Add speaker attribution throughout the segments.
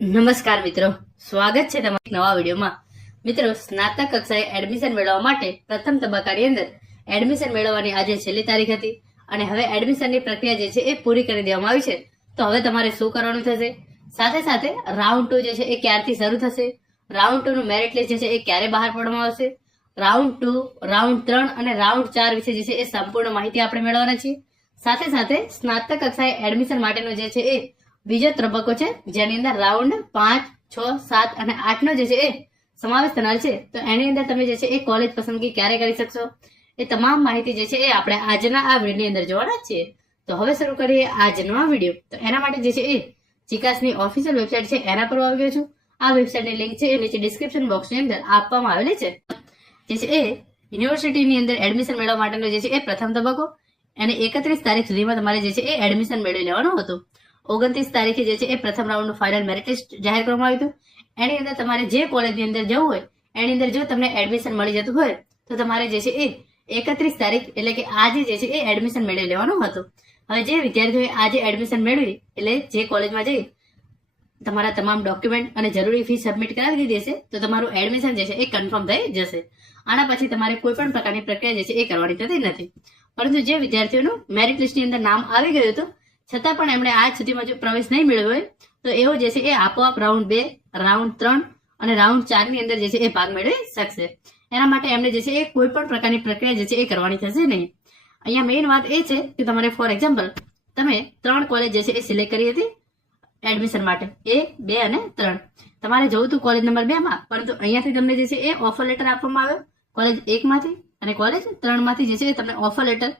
Speaker 1: નમસ્કાર મિત્રો સ્વાગત છે તમારી નવા વિડીયોમાં મિત્રો સ્નાતક કક્ષાએ એડમિશન મેળવવા માટે પ્રથમ તબક્કાની અંદર એડમિશન મેળવવાની આજે છેલ્લી તારીખ હતી અને હવે એડમિશનની પ્રક્રિયા જે છે એ પૂરી કરી દેવામાં આવી છે તો હવે તમારે શું કરવાનું થશે સાથે સાથે રાઉન્ડ ટુ જે છે એ ક્યારથી શરૂ થશે રાઉન્ડ ટુ નું મેરિટ લિસ્ટ જે છે એ ક્યારે બહાર પાડવામાં આવશે રાઉન્ડ ટુ રાઉન્ડ ત્રણ અને રાઉન્ડ ચાર વિશે જે છે એ સંપૂર્ણ માહિતી આપણે મેળવવાના છીએ સાથે સાથે સ્નાતક કક્ષાએ એડમિશન માટેનું જે છે એ બીજો તબક્કો છે જેની અંદર રાઉન્ડ પાંચ છ સાત અને આઠનો જે છે એ સમાવેશ થનાર છે તો એની અંદર તમે જે છે એ કોલેજ પસંદગી ક્યારે કરી શકશો એ તમામ માહિતી જે છે એ આપણે આજના આ વિડીયોની અંદર જોવાના છીએ તો હવે શરૂ કરીએ આજનો આ વિડીયો તો એના માટે જે છે એ ચિકાસની ઓફિશિયલ વેબસાઇટ છે એના પર આવી ગયો છું આ વેબસાઇટની લિંક છે એ નીચે ડિસ્ક્રિપ્શન બોક્સની અંદર આપવામાં આવેલી છે જે છે એ યુનિવર્સિટીની અંદર એડમિશન મેળવવા માટેનો જે છે એ પ્રથમ તબક્કો અને એકત્રીસ તારીખ સુધીમાં તમારે જે છે એ એડમિશન મેળવી લેવાનું હતું ઓગણત્રીસ તારીખે જે છે એ પ્રથમ રાઉન્ડ ફાઇનલ મેરિટ લિસ્ટ જાહેર કરવામાં આવ્યું હતું એની અંદર તમારે જે કોલેજની અંદર જવું હોય એની અંદર જો તમને એડમિશન મળી જતું હોય તો તમારે જે છે એ એકત્રીસ તારીખ એટલે કે આજે જે છે એ એડમિશન મેળવી લેવાનું હતું હવે જે વિદ્યાર્થીઓએ આજે એડમિશન મેળવી એટલે જે કોલેજમાં જઈ તમારા તમામ ડોક્યુમેન્ટ અને જરૂરી ફી સબમિટ કરાવી દીધી હશે તો તમારું એડમિશન જે છે એ કન્ફર્મ થઈ જશે આના પછી તમારે કોઈ પણ પ્રકારની પ્રક્રિયા જે છે એ કરવાની થતી નથી પરંતુ જે વિદ્યાર્થીઓનું મેરિટ લિસ્ટની અંદર નામ આવી ગયું હતું છતાં પણ એમણે આજ સુધીમાં જો પ્રવેશ નહીં મેળવ્યો તો એવો જે છે એ આપોઆપ રાઉન્ડ બે રાઉન્ડ ત્રણ અને રાઉન્ડ ચારની અંદર જે છે એ ભાગ મેળવી શકશે એના માટે એમને જે છે એ કોઈ પણ પ્રકારની પ્રક્રિયા જે છે એ કરવાની થશે નહીં અહીંયા મેઇન વાત એ છે કે તમારે ફોર એક્ઝામ્પલ તમે ત્રણ કોલેજ જે છે એ સિલેક્ટ કરી હતી એડમિશન માટે એ બે અને ત્રણ તમારે જવું હતું કોલેજ નંબર બે માં પરંતુ અહીંયાથી તમને જે છે એ ઓફર લેટર આપવામાં આવ્યો કોલેજ એક માંથી અને કોલેજ ત્રણ માંથી જે છે એ તમને ઓફર લેટર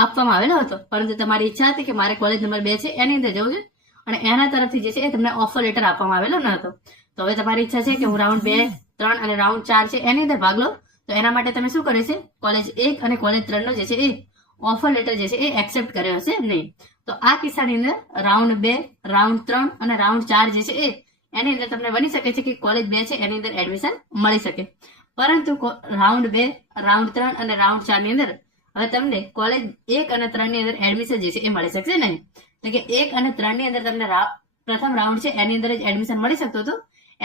Speaker 1: આપવામાં આવેલો હતો પરંતુ તમારી ઈચ્છા હતી કે મારે કોલેજ નંબર બે છે એની અંદર જવું છે અને એના તરફથી જે છે એ તમને ઓફર લેટર આપવામાં આવેલો ન હતો તો હવે તમારી ઈચ્છા છે કે હું રાઉન્ડ બે ત્રણ અને રાઉન્ડ ચાર છે એની અંદર ભાગ લો તો એના માટે તમે શું કરે છે કોલેજ એક અને કોલેજ ત્રણનો જે છે એ ઓફર લેટર જે છે એ એક્સેપ્ટ કર્યો હશે નહીં તો આ કિસ્સાની અંદર રાઉન્ડ બે રાઉન્ડ ત્રણ અને રાઉન્ડ ચાર જે છે એ એની અંદર તમને બની શકે છે કે કોલેજ બે છે એની અંદર એડમિશન મળી શકે પરંતુ રાઉન્ડ બે રાઉન્ડ ત્રણ અને રાઉન્ડ ચારની અંદર હવે તમને કોલેજ એક અને ત્રણ ની અંદર એડમિશન જે છે એ મળી શકશે નહીં એટલે કે એક અને ત્રણ ની અંદર તમને પ્રથમ રાઉન્ડ છે એની અંદર જ એડમિશન મળી શકતું હતું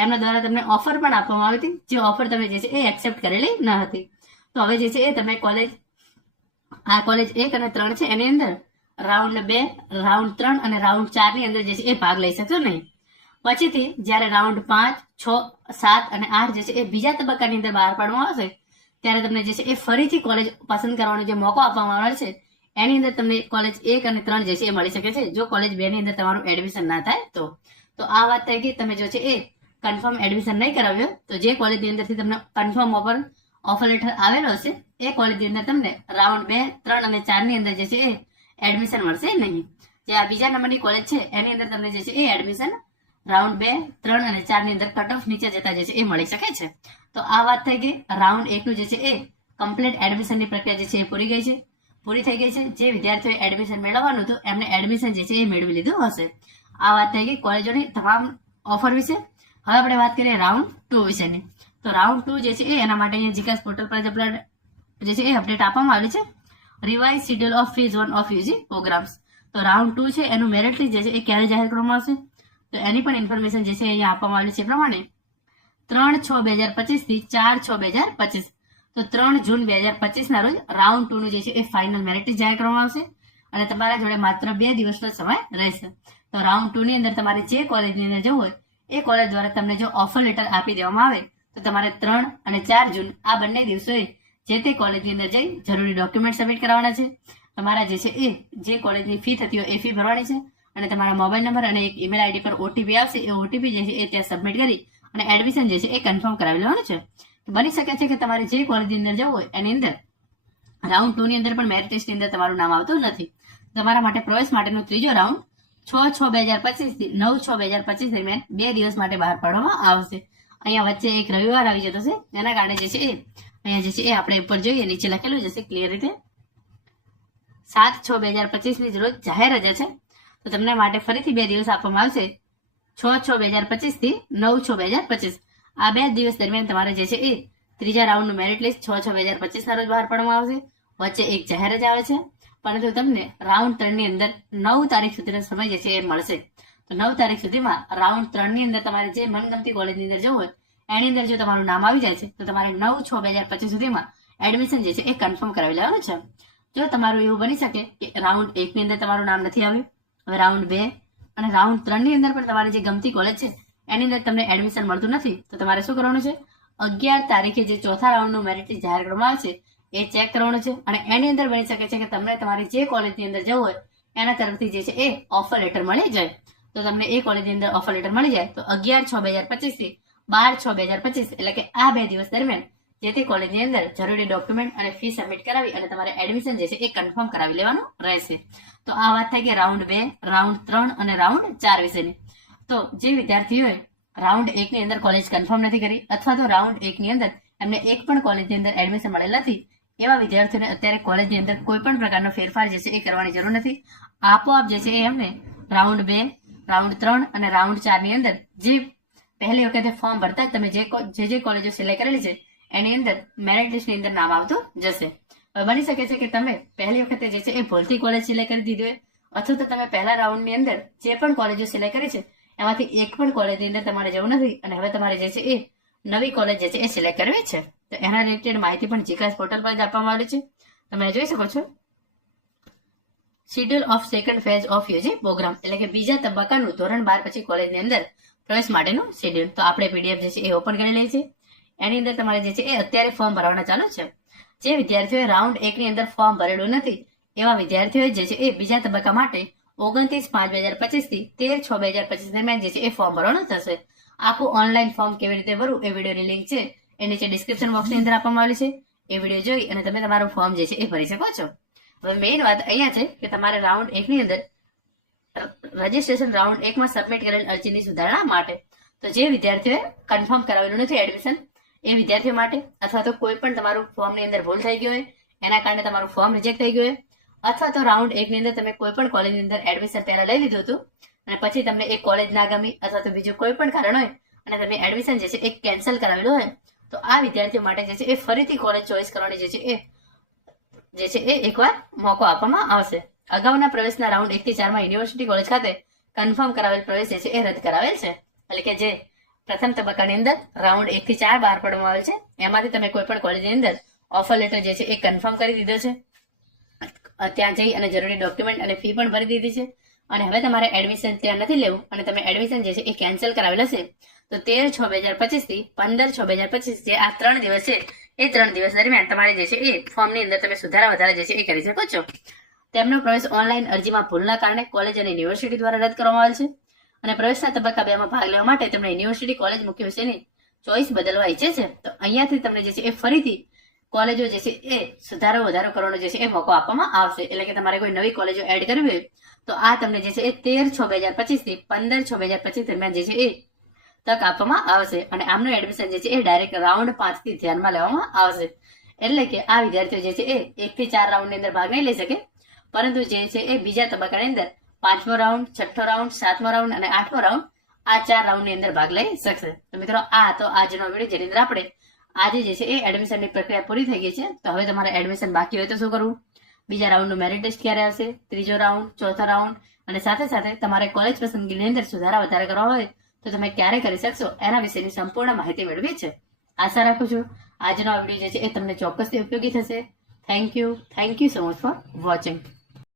Speaker 1: એમના દ્વારા તમને ઓફર પણ આપવામાં આવી હતી જે ઓફર તમે જે છે એ એક્સેપ્ટ કરેલી ન હતી તો હવે જે છે એ તમે કોલેજ આ કોલેજ એક અને ત્રણ છે એની અંદર રાઉન્ડ બે રાઉન્ડ ત્રણ અને રાઉન્ડ ચાર ની અંદર જે છે એ ભાગ લઈ શકશો નહીં પછીથી જ્યારે રાઉન્ડ પાંચ છ સાત અને આઠ જે છે એ બીજા તબક્કાની અંદર બહાર પાડવામાં આવશે ત્યારે તમને જે છે એ ફરીથી કોલેજ પસંદ કરવાનો જે મોકો આપવામાં આવે છે એની અંદર તમને કોલેજ એક અને ત્રણ જે છે એ મળી શકે છે જો કોલેજ બે ની અંદર તમારું એડમિશન ના થાય તો તો આ વાત થાય કે તમે જો છે એ કન્ફર્મ એડમિશન નહીં કરાવ્યો તો જે કોલેજની અંદરથી તમને કન્ફર્મ ઓફર ઓફર લેટર આવેલો હશે એ કોલેજની અંદર તમને રાઉન્ડ બે ત્રણ અને ચારની અંદર જે છે એ એડમિશન મળશે નહીં જે આ બીજા નંબરની કોલેજ છે એની અંદર તમને જે છે એ એડમિશન રાઉન્ડ બે ત્રણ અને ચાર ની અંદર કટ ઓફ નીચે જતા જે છે એ મળી શકે છે તો આ વાત થઈ ગઈ રાઉન્ડ એક નું જે છે એ કમ્પ્લીટ એડમિશનની પ્રક્રિયા જે છે એ પૂરી ગઈ છે પૂરી થઈ ગઈ છે જે વિદ્યાર્થીઓએ એડમિશન મેળવવાનું હતું એમને એડમિશન જે છે એ મેળવી લીધું હશે આ વાત થઈ ગઈ કોલેજોની તમામ ઓફર વિશે હવે આપણે વાત કરીએ રાઉન્ડ ટુ વિશેની તો રાઉન્ડ ટુ જે છે એ એના માટે અહીંયા જીકાસ પોર્ટલ પર જે છે એ અપડેટ આપવામાં આવેલી છે revise schedule of phase one of UG programmes તો રાઉન્ડ ટુ છે એનું મેરિટ લિસ્ટ જે છે એ ક્યારે જાહેર કરવામાં આવશે તો એની પણ ઇન્ફોર્મેશન જે છે અહીંયા આપવામાં આવેલી છે પ્રમાણે ત્રણ છ બે હજાર પચીસથી ચાર છ બે હજાર પચીસ તો ત્રણ જૂન બે હજાર પચીસના રોજ રાઉન્ડ ટુનું જે છે એ ફાઇનલ મેરિટ જાહેર કરવામાં આવશે અને તમારા જોડે માત્ર બે દિવસનો સમય રહેશે તો રાઉન્ડ ટુની અંદર તમારે જે કોલેજની અંદર જવું હોય એ કોલેજ દ્વારા તમને જો ઓફર લેટર આપી દેવામાં આવે તો તમારે ત્રણ અને ચાર જૂન આ બંને દિવસોએ જે તે કોલેજની અંદર જઈ જરૂરી ડોક્યુમેન્ટ સબમિટ કરવાના છે તમારા જે છે એ જે કોલેજની ફી થતી હોય એ ફી ભરવાની છે અને તમારા મોબાઈલ નંબર અને એક ઈમેલ આઈડી પર ઓટીપી આવશે એ ઓટીપી જે છે એ ત્યાં સબમિટ કરી અને એડમિશન જે છે એ કન્ફર્મ કરાવી લેવાનું છે બની શકે છે કે તમારે જે કોલેજની અંદર જવું હોય એની અંદર રાઉન્ડ ટુ ની અંદર પણ મેરિટ ટેસ્ટની અંદર તમારું નામ આવતું નથી તમારા માટે પ્રવેશ માટેનો ત્રીજો રાઉન્ડ છ છ બે હજાર પચીસ થી નવ છ બે હજાર પચીસ દરમિયાન બે દિવસ માટે બહાર પાડવામાં આવશે અહીંયા વચ્ચે એક રવિવાર આવી જતો છે એના કારણે જે છે એ અહીંયા જે છે એ આપણે ઉપર જોઈએ નીચે લખેલું જશે ક્લિયર રીતે સાત છ બે હજાર પચીસની રોજ જાહેર રજા છે તો તમને માટે ફરીથી બે દિવસ આપવામાં આવશે છ છ બે હજાર પચીસ થી નવ છ બે હજાર પચીસ આ બે દિવસ દરમિયાન તમારે જે છે એ ત્રીજા રાઉન્ડનું મેરિટ લિસ્ટ છ છ બે હજાર પચીસ રોજ બહાર પાડવામાં આવશે વચ્ચે એક જાહેર જ આવે છે પરંતુ તમને રાઉન્ડ ત્રણની અંદર નવ તારીખ સુધીનો સમય જે છે એ મળશે તો નવ તારીખ સુધીમાં રાઉન્ડ ત્રણની અંદર તમારે જે મનગમતી કોલેજની અંદર જવું હોય એની અંદર જો તમારું નામ આવી જાય છે તો તમારે નવ છ બે હજાર પચીસ સુધીમાં એડમિશન જે છે એ કન્ફર્મ કરાવી લેવાનું છે જો તમારું એવું બની શકે કે રાઉન્ડ એકની અંદર તમારું નામ નથી આવ્યું હવે રાઉન્ડ બે અને રાઉન્ડ ત્રણની અંદર પણ તમારી જે ગમતી કોલેજ છે એની અંદર તમને એડમિશન મળતું નથી તો તમારે શું કરવાનું છે અગિયાર તારીખે જે ચોથા રાઉન્ડનું મેરિટ જાહેર કરવામાં આવે છે એ ચેક કરવાનું છે અને એની અંદર બની શકે છે કે તમને તમારી જે કોલેજની અંદર જવું હોય એના તરફથી જે છે એ ઓફર લેટર મળી જાય તો તમને એ કોલેજની અંદર ઓફર લેટર મળી જાય તો અગિયાર છ બે હજાર પચીસથી બાર છ બે હજાર પચીસ એટલે કે આ બે દિવસ દરમિયાન જેથી કોલેજની અંદર જરૂરી ડોક્યુમેન્ટ અને ફી સબમિટ કરાવી અને તમારે એડમિશન જે છે એ કન્ફર્મ કરાવી લેવાનું રહેશે તો આ વાત થઈ કે રાઉન્ડ બે રાઉન્ડ ત્રણ અને રાઉન્ડ ચાર વિશેની તો જે વિદ્યાર્થીઓએ રાઉન્ડ એકની અંદર કોલેજ કન્ફર્મ નથી કરી અથવા તો રાઉન્ડ એકની અંદર એમને એક પણ કોલેજની અંદર એડમિશન મળેલ નથી એવા વિદ્યાર્થીઓને અત્યારે કોલેજની અંદર કોઈ પણ પ્રકારનો ફેરફાર જે છે એ કરવાની જરૂર નથી આપોઆપ જે છે એ એમને રાઉન્ડ બે રાઉન્ડ ત્રણ અને રાઉન્ડ ચારની અંદર જે પહેલી વખતે ફોર્મ ભરતા તમે જે જે કોલેજો સિલેક્ટ કરેલી છે એની અંદર મેરિટ લિસ્ટની અંદર નામ આવતું જશે બની શકે છે કે તમે પહેલી વખતે જે છે એ ભૂલથી કોલેજ સિલેક્ટ કરી દીધી હોય અથવા તો તમે પહેલા રાઉન્ડની અંદર જે પણ કોલેજો સિલેક્ટ કરી છે એમાંથી એક પણ કોલેજની અંદર તમારે જવું નથી અને હવે તમારે જે છે એ નવી કોલેજ જે છે એ સિલેક્ટ કરવી છે તો એના રિલેટેડ માહિતી પણ જીકાસ પોર્ટલ પર જ આપવામાં આવી છે તમે જોઈ શકો છો schedule of second phase of UG program એટલે કે બીજા તબક્કાનું ધોરણ બાર પછી કોલેજની અંદર પ્રવેશ માટેનું શેડ્યુલ તો આપણે પીડીએફ જે છે એ ઓપન કરી લઈએ છીએ એની અંદર તમારે જે છે એ અત્યારે ફોર્મ ભરવાના ચાલુ છે જે વિદ્યાર્થીઓએ રાઉન્ડ એકની અંદર ફોર્મ ભરેલું નથી એવા વિદ્યાર્થીઓએ જે છે એ બીજા તબક્કા માટે ઓગણત્રીસ પાંચ બે હજાર પચીસથી તેર છ બે હજાર પચીસ દરમિયાન જે છે એ ફોર્મ ભરવાનું થશે આખું ઓનલાઈન ફોર્મ કેવી રીતે ભરવું એ વિડીયોની લિંક છે એ નીચે ડિસ્ક્રિપ્શન બોક્સની અંદર આપવામાં આવેલી છે એ વિડીયો જોઈ અને તમે તમારું ફોર્મ જે છે એ ભરી શકો છો હવે મેઇન વાત અહીંયા છે કે તમારે રાઉન્ડ એકની અંદર રજીસ્ટ્રેશન રાઉન્ડ એકમાં સબમિટ કરેલ અરજીની સુધારણા માટે તો જે વિદ્યાર્થીઓએ કન્ફર્મ કરાવેલું નથી એડમિશન એ વિદ્યાર્થીઓ માટે અથવા તો કોઈ પણ તમારું ફોર્મની અંદર ભૂલ થઈ ગયો હોય એના કારણે તમારું ફોર્મ રિજેક્ટ થઈ ગયું હોય અથવા તો રાઉન્ડ એકની અંદર તમે કોઈ પણ કોલેજની અંદર એડમિશન પહેલાં લઈ લીધું હતું અને પછી તમને એ કોલેજ ના ગમી અથવા તો બીજું કોઈ પણ કારણ હોય અને તમે એડમિશન જે છે એ કેન્સલ કરાવેલું હોય તો આ વિદ્યાર્થીઓ માટે જે છે એ ફરીથી કોલેજ ચોઈસ કરવાની જે છે એ જે છે એ એકવાર મોકો આપવામાં આવશે અગાઉના પ્રવેશના રાઉન્ડ એકથી ચારમાં યુનિવર્સિટી કોલેજ ખાતે કન્ફર્મ કરાવેલ પ્રવેશ જે છે એ રદ કરાવેલ છે એટલે કે જે પ્રથમ તબક્કાની અંદર રાઉન્ડ એક થી ચાર બહાર પાડવામાં આવે છે એમાંથી તમે કોઈ પણ કોલેજની અંદર ઓફર લેટર જે છે એ કન્ફર્મ કરી દીધો છે ત્યાં જઈ અને જરૂરી ડોક્યુમેન્ટ અને ફી પણ ભરી દીધી છે અને હવે તમારે એડમિશન ત્યાં નથી લેવું અને તમે એડમિશન જે છે એ કેન્સલ કરાવેલ હશે તો તેર છ બે હજાર પચીસ થી પંદર છ બે હજાર પચીસ જે આ ત્રણ દિવસ છે એ ત્રણ દિવસ દરમિયાન તમારે જે છે એ ફોર્મની અંદર તમે સુધારા વધારા જે છે એ કરી શકો છો તેમનો પ્રવેશ ઓનલાઈન અરજીમાં ભૂલના કારણે કોલેજ અને યુનિવર્સિટી દ્વારા રદ કરવામાં આવેલ છે અને પ્રવેશના તબક્કા બેમાં ભાગ લેવા માટે તમને યુનિવર્સિટી કોલેજ મુખ્ય વિષયની ચોઈસ બદલવા ઈચ્છે છે તો અહીંયાથી તમને જે છે એ ફરીથી કોલેજો જે છે એ સુધારો વધારો કરવાનો જે છે એ મોકો આપવામાં આવશે એટલે કે તમારે કોઈ નવી કોલેજો એડ કરવી હોય તો આ તમને જે છે એ તેર છ બે હજાર પચીસથી પંદર છ બે હજાર પચીસ દરમિયાન જે છે એ તક આપવામાં આવશે અને આમનું એડમિશન જે છે એ ડાયરેક્ટ રાઉન્ડ પાંચથી ધ્યાનમાં લેવામાં આવશે એટલે કે આ વિદ્યાર્થીઓ જે છે એ એકથી ચાર રાઉન્ડની અંદર ભાગ નહીં લઈ શકે પરંતુ જે છે એ બીજા તબક્કાની અંદર પાંચમો રાઉન્ડ છઠ્ઠો રાઉન્ડ સાતમો રાઉન્ડ અને આઠમો રાઉન્ડ આ ચાર રાઉન્ડની અંદર ભાગ લઈ શકશે તો મિત્રો આ હતો આજનો વિડીયો જેની અંદર આપણે આજે જે છે એ એડમિશનની પ્રક્રિયા પૂરી થઈ ગઈ છે તો હવે તમારે એડમિશન બાકી હોય તો શું કરવું બીજા રાઉન્ડનું મેરિટ ટેસ્ટ ક્યારે આવશે ત્રીજો રાઉન્ડ ચોથો રાઉન્ડ અને સાથે સાથે તમારે કોલેજ પસંદગીની અંદર સુધારા વધારે કરવા હોય તો તમે ક્યારે કરી શકશો એના વિશેની સંપૂર્ણ માહિતી મેળવી છે આશા રાખું છું આજનો આ વિડીયો જે છે એ તમને ચોક્કસથી ઉપયોગી થશે thank you thank you so much for watching